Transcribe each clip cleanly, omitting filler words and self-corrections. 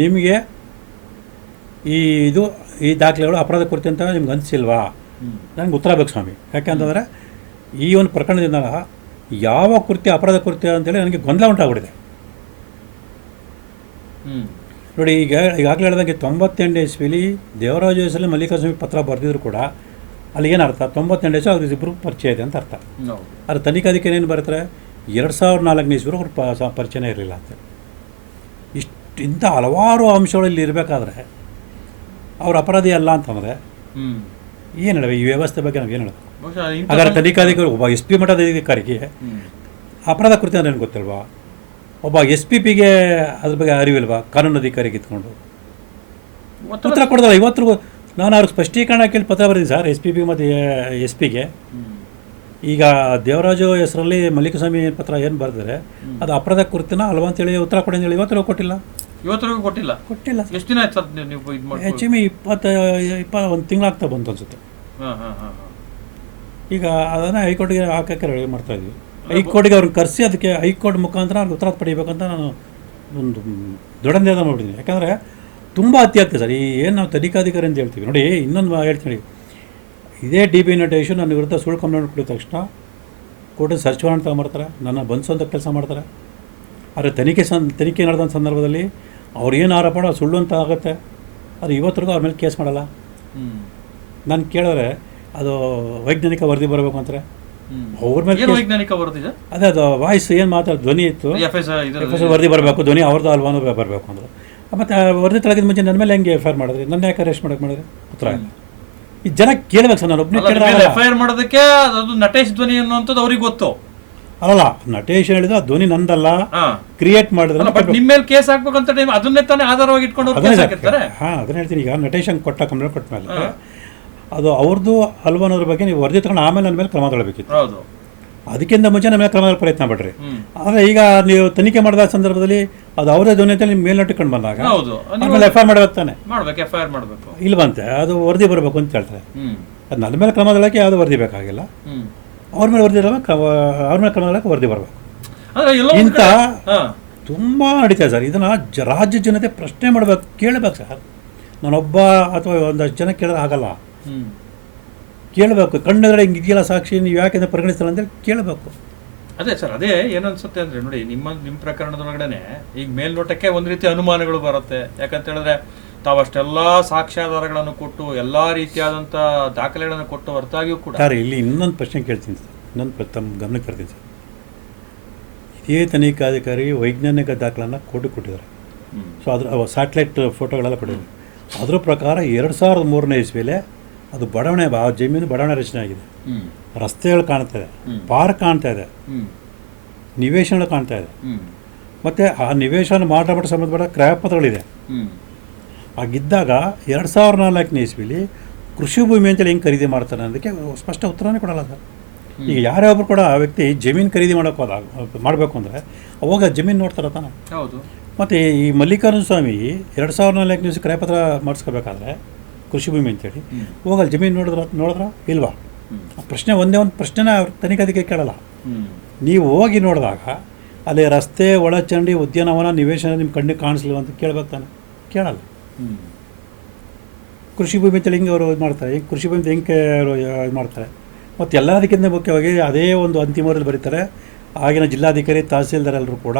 ನಿಮಗೆ ಈ ದಾಖಲೆಗಳು ಅಪರಾಧ ಕುರಿತು ಅಂತ ನಿಮ್ಗೆ ಅನಿಸಿಲ್ವಾ? ನನಗೆ ಉತ್ತರ ಬೇಕು ಸ್ವಾಮಿ. ಯಾಕೆಂತಂದರೆ ಈ ಒಂದು ಪ್ರಕರಣದಿಂದ ಯಾವ ಕೃತ್ಯ ಅಪರಾಧ ಕೃತ್ಯ ಅಂತೇಳಿ ನನಗೆ ಗೊಂದಲ ಉಂಟಾಗ್ಬಿಟ್ಟಿದೆ. ನೋಡಿ, ಈಗಾಗಲೇ ಹೇಳಿದಂಗೆ 98 ಇಸ್ವಿಲಿ ದೇವರಾಜ ಹೆಸರಲ್ಲಿ ಮಲ್ಲಿಕಾರ್ಜುನ ಪತ್ರ ಬರೆದಿದ್ರು ಕೂಡ ಅಲ್ಲಿ ಏನರ್ಥ, 98 ಇಸ್ವಿ ಅವ್ರಿಗೆ ಇಬ್ಬರು ಪರಿಚಯ ಇದೆ ಅಂತ ಅರ್ಥ. ಅದು ತನಿಖಾಧಿಕಾರಿ ಏನು ಬರ್ತಾರೆ, 2004 ಇಸ್ವಿರು ಅವ್ರ ಪರಿಚಯನೇ ಇರಲಿಲ್ಲ ಅಂತ. ಇಂಥ ಹಲವಾರು ಅಂಶಗಳಲ್ಲಿ ಇರಬೇಕಾದ್ರೆ ಅವ್ರ ಅಪರಾಧಿ ಅಲ್ಲ ಅಂತಂದರೆ ಏನು ಹೇಳುವ? ಈ ವ್ಯವಸ್ಥೆ ಬಗ್ಗೆ ನಾವು ಏನು ಹೇಳೋದು? ಹಾಗಾದ್ರೆ ತನಿಖಾಧಿಕಾರಿ ಒಬ್ಬ SP ಮಟ್ಟದ ಅಧಿಕಾರಿಗೆ ಅಪರಾಧ ಕೃತ್ಯ ಅಂದ್ರೆ ಏನು ಗೊತ್ತಿಲ್ವಾ? ಒಬ್ಬ SPಗೆ ಅದ್ರ ಬಗ್ಗೆ ಅರಿವಿಲ್ವಾ? ಕಾನೂನು ಅಧಿಕಾರಿಗೆ ಇತ್ಕೊಂಡು ಉತ್ತರ ಕೊಡೋದಲ್ಲ. ಇವತ್ತು ನಾನು ಅವ್ರಿಗೆ ಸ್ಪಷ್ಟೀಕರಣ ಕೇಳಿ ಪತ್ರ ಬರೆದಿದ್ದೆ ಸರ್, SPB ಮತ್ತು SPಗೆ. ಈಗ ದೇವರಾಜು ಹೆಸರಲ್ಲಿ ಮಲ್ಲಿಕಸ್ವಾಮಿ ಪತ್ರ ಏನು ಬರೆದರೆ ಅದು ಅಪರಾಧ ಕುರಿತಿನ ಅಲ್ವಾ ಅಂತೇಳಿ ಉತ್ತರ ಕೊಡಿ ಅಂತೇಳಿ ಇವತ್ತು ಕೊಟ್ಟಿಲ್ಲ. ಕೊಟ್ಟಿಲ್ಲ. ಎಷ್ಟು ದಿನ ಆಯ್ತು ನೀವು ಇದು ಮಾಡಿ? ಹೆಚ್ಚು ಕಮ್ಮಿ 21 ತಿಂಗಳಾಗ್ತಾ ಬಂತು ಅನ್ಸುತ್ತೆ. ಈಗ ಅದನ್ನು ಹೈಕೋರ್ಟ್ಗೆ ಹಾಕೋಕ್ಕೆ ರೆಡಿ ಮಾಡ್ತಾಯಿದ್ವಿ. ಹೈಕೋರ್ಟ್ಗೆ ಅವ್ರನ್ನ ಕರೆಸಿ ಅದಕ್ಕೆ ಹೈಕೋರ್ಟ್ ಮುಖಾಂತರ ಅವ್ರಿಗೆ ಉತ್ತರ ಪಡಿಬೇಕಂತ ನಾನು ಒಂದು ದೊಡ್ಡ ನಿರ್ಧಾರ ಮಾಡಿಬಿಟ್ಟಿದ್ದೀನಿ. ಯಾಕಂದರೆ ತುಂಬ ಅತ್ಯಾಗ್ತದೆ ಸರ್. ಏನು ನಾವು ತನಿಖಾಧಿಕಾರಿ ಅಂತ ಹೇಳ್ತೀವಿ ನೋಡಿ. ಇನ್ನೊಂದು ಹೇಳ್ತೀನಿ, ಇದೇ DB ನಟೇಶು ನನ್ನ ವಿರುದ್ಧ ಸುಳ್ಳು ಕಂಪ್ಲೇಂಟ್ ಕೊಡಿದ ತಕ್ಷಣ ಕೋರ್ಟಿಗೆ ಸರ್ಚ್ ವಾರೆಂಟ್ ತಗೊಂಬರ್ತಾರೆ, ನನ್ನ ಬಂಧಿಸುವಂಥ ಕೆಲಸ ಮಾಡ್ತಾರೆ. ಆದರೆ ತನಿಖೆ ನಡೆದ ಸಂದರ್ಭದಲ್ಲಿ ಅವ್ರು ಏನು ಆರೋಪ ಅದು ಸುಳ್ಳು ಅಂತ ಆಗುತ್ತೆ. ಅದು ಇವತ್ತಿಗೂ ಅವ್ರ ಮೇಲೆ ಕೇಸ್ ಮಾಡಲ್ಲ. ನಾನು ಕೇಳಿದ್ರೆ ಅದು ವೈಜ್ಞಾನಿಕ ವರದಿ ಬರಬೇಕು ಅಂತಾರೆ. ಅವ್ರ ಮೇಲೆ ವೈಜ್ಞಾನಿಕ ವರದಿ ಅದೇ ಅದು ವಾಯ್ಸ್ ಏನು ಮಾತಾಡೋದು ಧ್ವನಿ ಇತ್ತು, FSR ವರದಿ ಬರಬೇಕು, ಧ್ವನಿ ಅವ್ರದ್ದು ಅಲ್ವಾನು ಬರಬೇಕು ಅಂದರು. ಮತ್ತು ವರದಿ ತೆಳಗಿದ ಮುಂಚೆ ನನ್ನ ಮೇಲೆ ಹೆಂಗೆ FIR ಮಾಡಿದ್ರಿ, ನನ್ನ ಯಾಕೆ ಅರೆಸ್ಟ್ ಮಾಡಿದ್ರೆ ಉತ್ತರ ಇಲ್ಲ. ಈ ಜನ ಕೇಳಬೇಕು ಸರ್. ನಾನು ಒಬ್ಬನೇ ಕೇಳಿದ್ರೆ FIR ಮಾಡೋದಕ್ಕೆ ಅದು ನಟೇಶ್ ಧ್ವನಿ ಅನ್ನೋಂಥದ್ದು ಅವ್ರಿಗೆ ಗೊತ್ತು ಅಲ್ಲ. ನಟೇಶ್ ಹೇಳಿದ ಆ ಧ್ವನಿ ನಂದಲ್ಲ, ಕ್ರಿಯೇಟ್ ಮಾಡಿದ್ರೆ ನಿಮ್ಮ ಮೇಲೆ ಕೇಸ್ ಹಾಕ್ಬೇಕಂತ ಅದನ್ನೇ ತಾನೇ ಆಧಾರವಾಗಿ ಇಟ್ಕೊಂಡು ಅದನ್ನ ಹೇಳ್ತೀನಿ. ಈಗ ನಟೇಶ್ ಹಂಗೆ ಕಂಪ್ಲೇಂಟ್ ಕೊಟ್ಟ ಮೇಲೆ ಅದು ಅವ್ರದ್ದು ಅಲ್ವನ್ನೋದ್ರ ಬಗ್ಗೆ ನೀವು ವರದಿ ತಗೊಂಡು ಆಮೇಲೆ ನನ್ನ ಮೇಲೆ ಕ್ರಮ ತಗೊಳ್ಬೇಕಿತ್ತು. ಅದಕ್ಕಿಂತ ಮುಂಚೆ ನಮ್ಮ ಮೇಲೆ ಕ್ರಮ ಪ್ರಯತ್ನ ಪಡ್ರಿ. ಆದರೆ ಈಗ ನೀವು ತನಿಖೆ ಮಾಡಿದ ಸಂದರ್ಭದಲ್ಲಿ ಅದು ಅವರೇ ಧ್ವನಿ ಅಂತ ನಿಮ್ಮ ಮೇಲ್ನೋಟಿಕೊಂಡು ಬಂದಾಗ ಆಮೇಲೆ FIR ಮಾಡಬೇಕು ತಾನೆ, ಇಲ್ವಂತೆ ಅದು ವರದಿ ಬರಬೇಕು ಅಂತ ಹೇಳ್ತಾರೆ. ಅದು ನನ್ನ ಮೇಲೆ ಕ್ರಮ ತಗೊಳ್ಳೋಕ್ಕೆ ಯಾವುದು ವರದಿ ಬೇಕಾಗಿಲ್ಲ, ಅವ್ರ ಮೇಲೆ ವರದಿ ಅವ್ರ ಮೇಲೆ ಕ್ರಮ ತಗೊಳ್ಳೋಕೆ ವರದಿ ಬರಬೇಕು. ಇಂಥ ತುಂಬ ನಡೀತದೆ ಸರ್. ಇದನ್ನು ರಾಜ್ಯ ಜನತೆ ಪ್ರಶ್ನೆ ಮಾಡಬೇಕು, ಕೇಳಬೇಕು ಸರ್. ನಾನೊಬ್ಬ ಅಥವಾ ಒಂದಷ್ಟು ಜನ ಕೇಳಿದ್ರೆ ಆಗಲ್ಲ, ಕೇಳಬೇಕು. ಕಣ್ಣೆದುರು ಹಿಂಗೆ ಇದೆಯಲ್ಲ ಸಾಕ್ಷಿ, ನೀವು ಯಾಕೆಂದ್ರೆ ಪರಿಗಣಿಸಲ್ಲ ಅಂತೇಳಿ ಕೇಳಬೇಕು. ಅದೇ ಸರ್, ಅದೇ ಏನನ್ಸುತ್ತೆ ಅಂದರೆ ನೋಡಿ, ನಿಮ್ಮ ಪ್ರಕರಣದೊಳಗಡೆ ಈಗ ಮೇಲ್ನೋಟಕ್ಕೆ ಒಂದು ರೀತಿ ಅನುಮಾನಗಳು ಬರುತ್ತೆ. ಯಾಕಂತ ಹೇಳಿದ್ರೆ ತಾವಷ್ಟೆಲ್ಲ ಸಾಕ್ಷ್ಯಾಧಾರಗಳನ್ನು ಕೊಟ್ಟು ಎಲ್ಲ ರೀತಿಯಾದಂಥ ದಾಖಲೆಗಳನ್ನು ಕೊಟ್ಟು ಹೊರತಾಗಿಯೂ ಕೂಡ ಸರ್ ಇಲ್ಲಿ ಇನ್ನೊಂದು ಪ್ರಶ್ನೆ ಕೇಳ್ತೀನಿ ಸರ್, ತಮ್ಮ ಗಮನಕ್ಕೆ ತರ್ತೀನಿ ಸರ್. ಇದೇ ತನಿಖಾಧಿಕಾರಿ ವೈಜ್ಞಾನಿಕ ದಾಖಲೆಯನ್ನು ಕೊಟ್ಟಿದ್ದಾರೆ. ಸೊ ಅದ್ರ ಸ್ಯಾಟಲೈಟ್ ಫೋಟೋಗಳೆಲ್ಲ ಕೊಟ್ಟಿದ್ದಾರೆ. ಅದ್ರ ಪ್ರಕಾರ 2003 ಇಸ್ವಿಲೇ ಅದು ಬಡಾವಣೆ, ಆ ಜಮೀನು ಬಡಾವಣೆ ರಚನೆ ಆಗಿದೆ. ರಸ್ತೆಗಳು ಕಾಣ್ತಾ ಇದೆ, ಪಾರ್ಕ್ ಕಾಣ್ತಾ ಇದೆ, ನಿವೇಶನಗಳು ಕಾಣ್ತಾ ಇದೆ, ಮತ್ತು ಆ ನಿವೇಶನ ಮಾರಾಟ ಸಂಬಂಧಪಟ್ಟ ಕ್ರಯಪತ್ರಗಳಿದೆ. ಹಾಗಿದ್ದಾಗ 2004 ಇಸ್ವಿಲಿ ಕೃಷಿ ಭೂಮಿ ಅಂತೇಳಿ ಹೆಂಗೆ ಖರೀದಿ ಮಾಡ್ತಾರೆ ಅನ್ನೋದಕ್ಕೆ ಸ್ಪಷ್ಟ ಉತ್ತರನೇ ಕೊಡಲ್ಲ ಸರ್. ಈಗ ಯಾರೊಬ್ಬರು ಕೂಡ ಆ ವ್ಯಕ್ತಿ ಜಮೀನು ಖರೀದಿ ಮಾಡಬೇಕು ಅಂದರೆ ಅವಾಗ ಜಮೀನು ನೋಡ್ತಾರೆ ತಾನೆ. ಹೌದು. ಮತ್ತು ಈ ಮಲ್ಲಿಕಾರ್ಜುನ ಸ್ವಾಮಿ 2004 ಇಸ್ವಿ ಕ್ರಯಪತ್ರ ಮಾಡಿಸ್ಕೋಬೇಕಾದ್ರೆ ಕೃಷಿ ಭೂಮಿ ಅಂತೇಳಿ ಹೋಗಲ್ಲಿ ಜಮೀನು ನೋಡಿದ್ರ ಇಲ್ವಾ? ಪ್ರಶ್ನೆ ಒಂದೇ ಒಂದು ಪ್ರಶ್ನೆನ ಅವ್ರ ತನಿಖಾಧಿಕಾರಿ ಕೇಳಲ್ಲ. ನೀವು ಹೋಗಿ ನೋಡಿದಾಗ ಅಲ್ಲಿ ರಸ್ತೆ, ಒಳಚಂಡಿ, ಉದ್ಯಾನವನ, ನಿವೇಶನ ನಿಮ್ಮ ಕಣ್ಣಿಗೆ ಕಾಣಿಸ್ಲಿಲ್ಲ ಅಂತ ಕೇಳ್ಬೇಕು ತಾನೆ, ಕೇಳಲ್ಲ. ಕೃಷಿ ಭೂಮಿ ಅಂತೇಳಿ ಹಿಂಗೆ ಅವರು ಇದು ಮಾಡ್ತಾರೆ, ಈಗ ಕೃಷಿ ಭೂಮಿ ಹೆಂಗೆ ಅವರು ಇದು ಮಾಡ್ತಾರೆ. ಮತ್ತು ಎಲ್ಲದಕ್ಕಿಂತ ಮುಖ್ಯವಾಗಿ ಅದೇ ಒಂದು ಅಂತಿಮದಲ್ಲಿ ಬರೀತಾರೆ, ಆಗಿನ ಜಿಲ್ಲಾಧಿಕಾರಿ, ತಹಸೀಲ್ದಾರ್ ಎಲ್ಲರೂ ಕೂಡ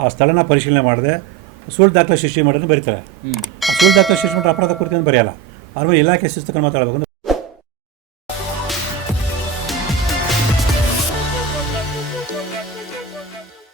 ಆ ಸ್ಥಳನ ಪರಿಶೀಲನೆ ಮಾಡದೆ ಸುಳ್ಳು ದಾಖಲೆ ಸೃಷ್ಟಿ ಮಾಡೋದನ್ನು ಬರೀತಾರೆ. ಆ ಸುಳ್ಳು ದಾಖಲೆ ಸೃಷ್ಟಿ ಮಾಡಿದ್ರೆ ಅಪರಾಧ ಕುರಿತು ಬರೆಯಲ್ಲ. ಅವ್ರ ಮೇಲೆ ಇಲಾಖೆ ಶಿಸ್ತು ಕ್ರಮ ತಗೊಳ್ಬೇಕು.